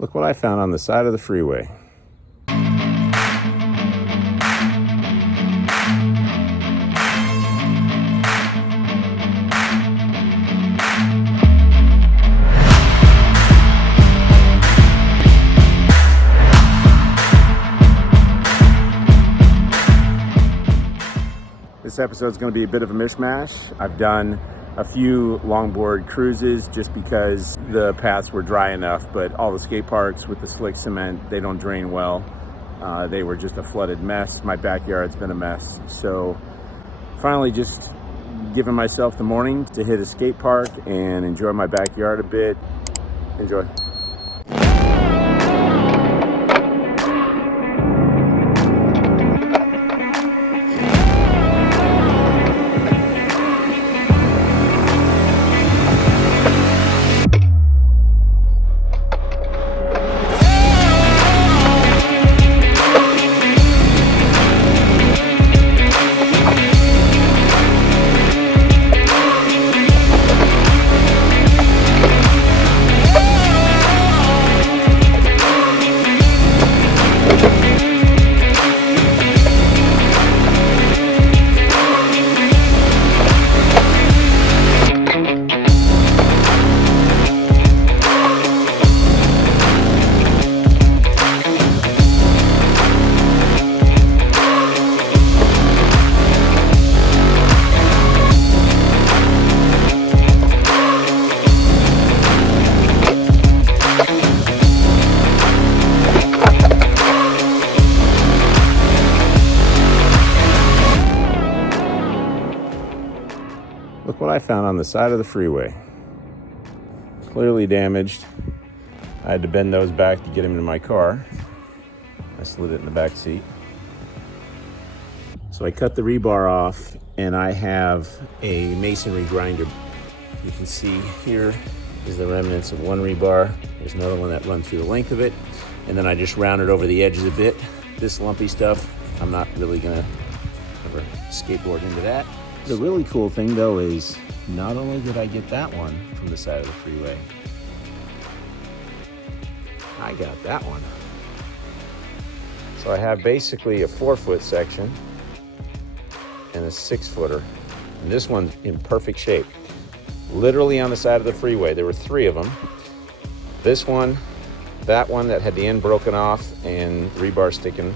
Look what I found on the side of the freeway. This episode is going to be a bit of a mishmash. I've done a few longboard cruises just because the paths were dry enough, but all the skate parks with the slick cement, they don't drain well. They were just a flooded mess. My backyard's been a mess. So finally just giving myself the morning to hit a skate park and enjoy my backyard a bit. Enjoy. Look what I found on the side of the freeway. Clearly damaged. I had to bend those back to get them into my car. I slid it in the back seat. So I cut the rebar off and I have a masonry grinder. You can see here is the remnants of one rebar. There's another one that runs through the length of it. And then I just rounded over the edges a bit. This lumpy stuff, I'm not really gonna ever skateboard into that. The really cool thing though is not only did I get that one from the side of the freeway, I got that one. So I have basically a 4-foot section and a 6-footer. And this one's in perfect shape. Literally on the side of the freeway. There were 3 of them. This one, that one that had the end broken off and rebar sticking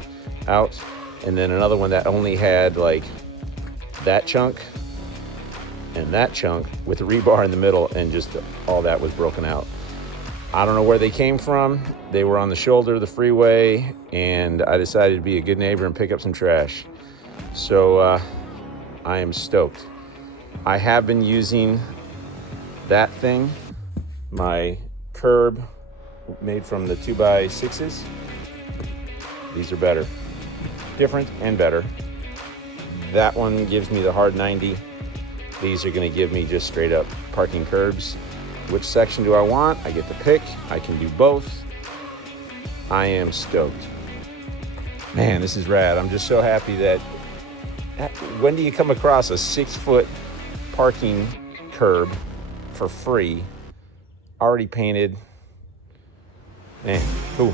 out. And then another one that only had like that chunk and that chunk with the rebar in the middle, and just all that was broken out. I don't know where they came from. They were on the shoulder of the freeway, and I decided to be a good neighbor and pick up some trash. So I am stoked. I have been using that thing, my curb made from the 2x6s. These are better, different and better. That one gives me the hard 90. These are gonna give me just straight up parking curbs. Which section do I want? I get to pick. I can do both. I am stoked. Man, this is rad. I'm just so happy that, when do you come across a 6-foot parking curb for free, already painted? Man, cool.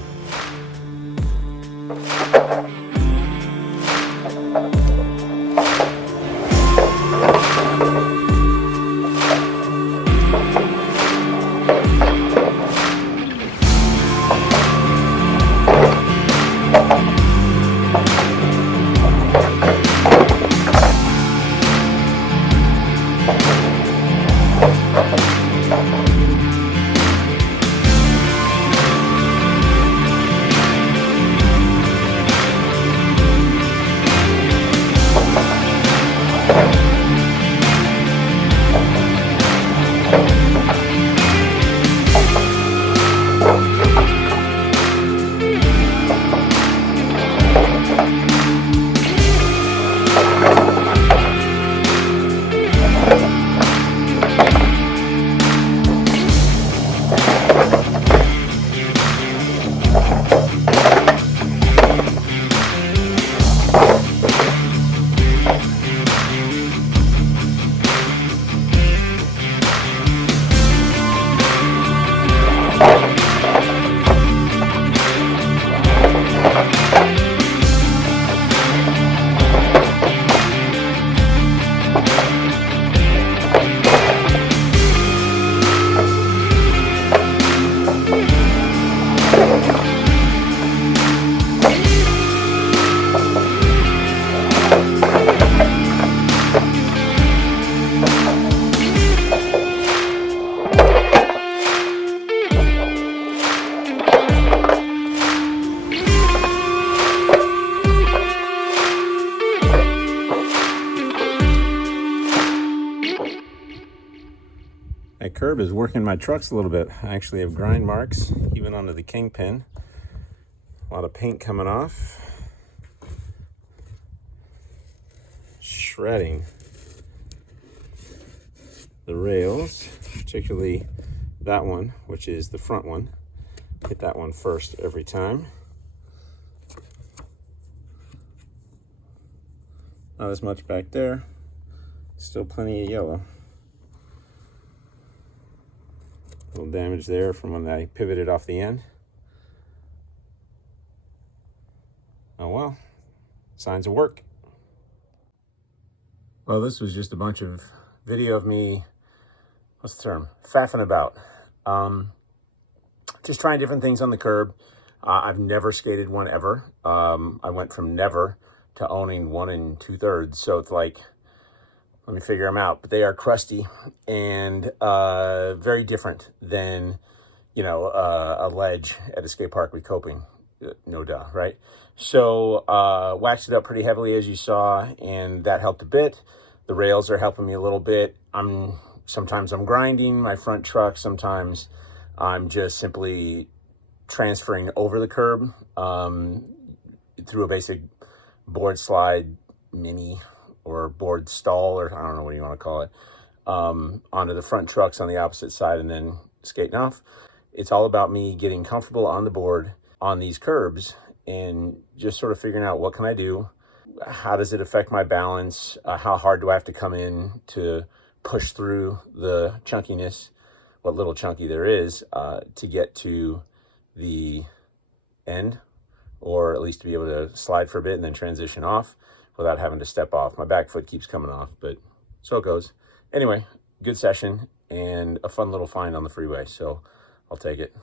curb is working my trucks a little bit. I actually have grind marks, even onto the kingpin. A lot of paint coming off. Shredding the rails, particularly that one, which is the front one. Hit that one first every time. Not as much back there. Still plenty of yellow. A little damage there from when I pivoted off the end. Oh well, signs of work. Well, this was just a bunch of video of me, what's the term, faffing about. Just trying different things on the curb. I've never skated one ever. I went from never to owning 1 2/3. So it's like, let me figure them out. But they are crusty and very different than, you know, a ledge at a skate park with coping. No duh, right? So waxed it up pretty heavily, as you saw, and that helped a bit. The rails are helping me a little bit. Sometimes I'm grinding my front truck. Sometimes I'm just simply transferring over the curb through a basic board slide mini or board stall, or I don't know what you want to call it, onto the front trucks on the opposite side and then skating off. It's all about me getting comfortable on the board on these curbs and just sort of figuring out, what can I do? How does it affect my balance? How hard do I have to come in to push through the chunkiness, what little chunky there is, to get to the end, or at least to be able to slide for a bit and then transition off without having to step off. My back foot keeps coming off, but so it goes. Anyway, good session and a fun little find on the freeway, so I'll take it.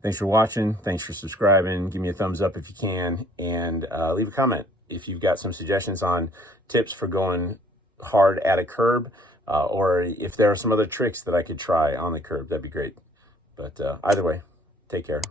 Thanks for watching. Thanks for subscribing. Give me a thumbs up if you can, and leave a comment if you've got some suggestions on tips for going hard at a curb, or if there are some other tricks that I could try on the curb. That'd be great. But either way, take care.